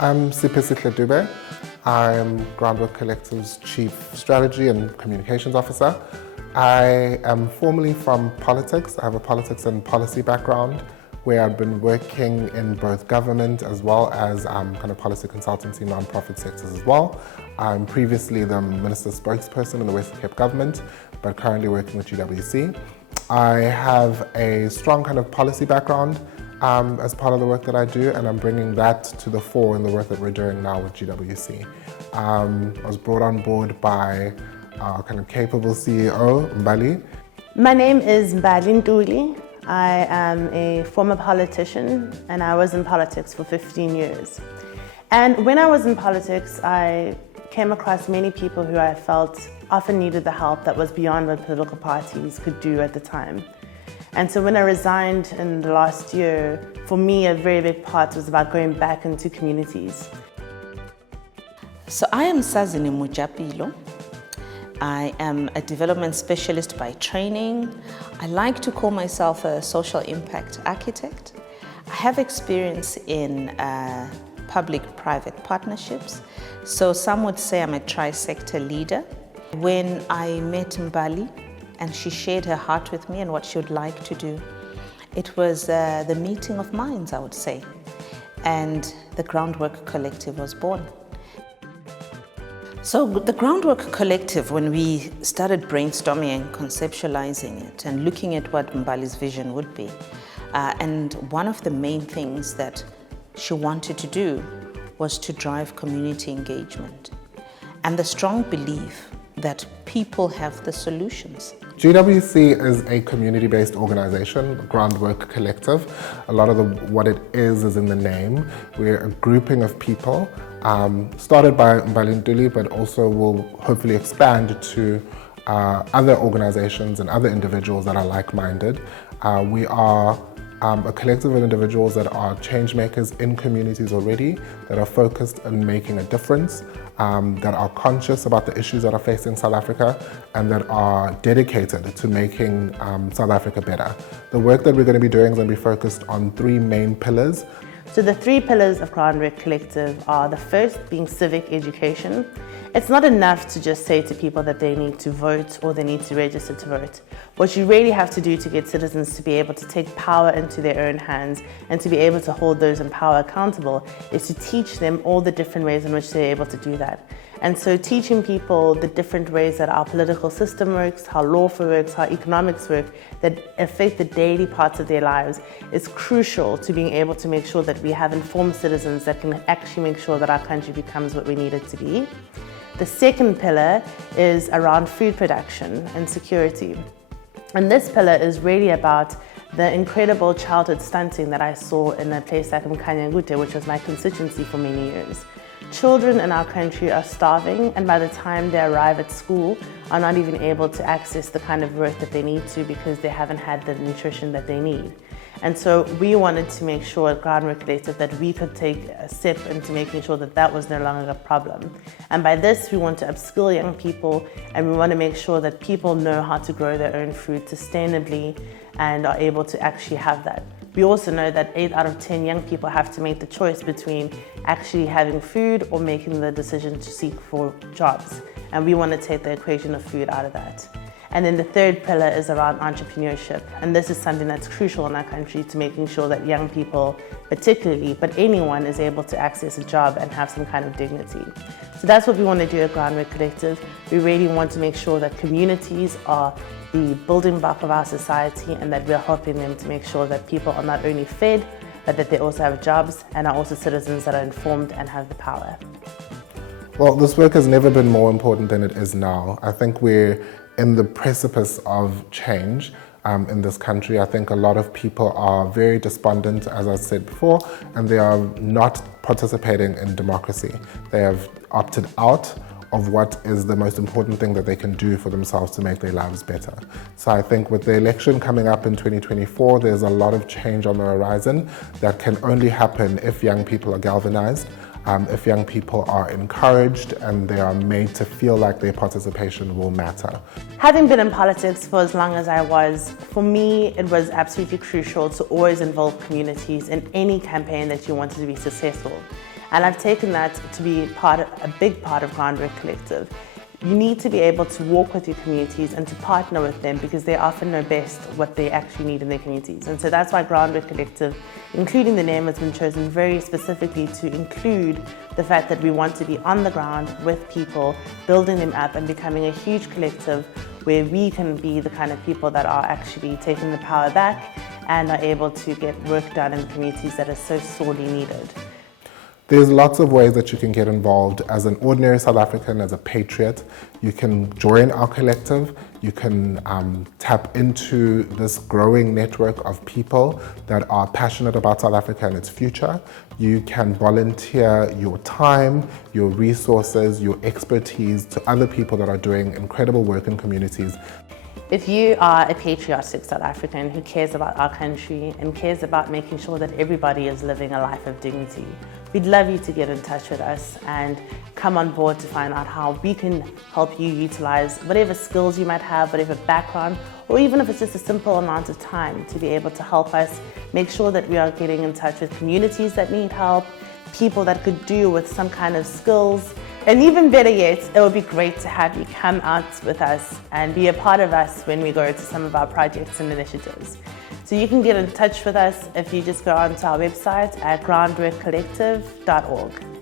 I'm Siphesihle Dube. I'm Groundwork Collective's Chief Strategy and Communications Officer. I am formerly from politics. I have a politics and policy background where I've been working in both government as well as kind of policy consultancy, non-profit sectors as well. I'm previously the Minister's spokesperson in the Western Cape government, but currently working with GWC. I have a strong kind of policy background as part of the work that I do, and I'm bringing that to the fore in the work that we're doing now with GWC. I was brought on board by our kind of capable CEO, Mbali. My name is Mbali Ntuli. I am a former politician and I was in politics for 15 years. And when I was in politics, I came across many people who I felt often needed the help that was beyond what political parties could do at the time. And so when I resigned in the last year, for me a very big part was about going back into communities. So I am Sazini Mujapilo. I am a development specialist by training. I like to call myself a social impact architect. I have experience in public-private partnerships. So some would say I'm a tri-sector leader. When I met Mbali, and she shared her heart with me and what she would like to do, it was the meeting of minds, I would say, and the Groundwork Collective was born. So the Groundwork Collective, when we started brainstorming and conceptualizing it and looking at what Mbali's vision would be, and one of the main things that she wanted to do was to drive community engagement and the strong belief that people have the solutions. GWC is a community-based organization, Groundwork Collective. A lot of what it is in the name. We're a grouping of people, started by Mbali Ntuli, but also will hopefully expand to other organizations and other individuals that are like-minded. We are a collective of individuals that are change makers in communities already, that are focused on making a difference, that are conscious about the issues that are facing South Africa, and that are dedicated to making South Africa better. The work that we're going to be doing is going to be focused on three main pillars. So the three pillars of Groundwork Collective are the first being civic education. It's not enough to just say to people that they need to vote or they need to register to vote. What you really have to do to get citizens to be able to take power into their own hands and to be able to hold those in power accountable is to teach them all the different ways in which they're able to do that. And so teaching people the different ways that our political system works, how lawfare works, how economics work, that affect the daily parts of their lives is crucial to being able to make sure that we have informed citizens that can actually make sure that our country becomes what we need it to be. The second pillar is around food production and security. And this pillar is really about the incredible childhood stunting that I saw in a place like Mkanyangute, which was my constituency for many years. Children in our country are starving, and by the time they arrive at school are not even able to access the kind of work that they need to because they haven't had the nutrition that they need. And so we wanted to make sure at Groundwork Collective that we could take a step into making sure that that was no longer a problem. And by this, we want to upskill young people, and we want to make sure that people know how to grow their own food sustainably and are able to actually have that. We also know that 8 out of 10 young people have to make the choice between actually having food or making the decision to seek for jobs. And we want to take the equation of food out of that. And then the third pillar is around entrepreneurship. And this is something that's crucial in our country to making sure that young people, particularly, but anyone is able to access a job and have some kind of dignity. So that's what we want to do at Groundwork Collective. We really want to make sure that communities are the building block of our society and that we're helping them to make sure that people are not only fed, but that they also have jobs and are also citizens that are informed and have the power. Well, this work has never been more important than it is now. I think we're in the precipice of change in this country. I think a lot of people are very despondent, as I said before, and they are not participating in democracy. They have opted out of what is the most important thing that they can do for themselves to make their lives better. So I think with the election coming up in 2024, there's a lot of change on the horizon that can only happen if young people are galvanized, if young people are encouraged and they are made to feel like their participation will matter. Having been in politics for as long as I was, for me it was absolutely crucial to always involve communities in any campaign that you wanted to be successful. And I've taken that to be a big part of Groundwork Collective. You need to be able to walk with your communities and to partner with them because they often know best what they actually need in their communities. And so that's why Groundwork Collective, including the name, has been chosen very specifically to include the fact that we want to be on the ground with people, building them up and becoming a huge collective where we can be the kind of people that are actually taking the power back and are able to get work done in communities that are so sorely needed. There's lots of ways that you can get involved as an ordinary South African, as a patriot. You can join our collective. You can tap into this growing network of people that are passionate about South Africa and its future. You can volunteer your time, your resources, your expertise to other people that are doing incredible work in communities. If you are a patriotic South African who cares about our country and cares about making sure that everybody is living a life of dignity, we'd love you to get in touch with us and come on board to find out how we can help you utilize whatever skills you might have, whatever background, or even if it's just a simple amount of time to be able to help us make sure that we are getting in touch with communities that need help, people that could do with some kind of skills. And even better yet, it would be great to have you come out with us and be a part of us when we go to some of our projects and initiatives. So you can get in touch with us if you just go onto our website at groundworkcollective.org.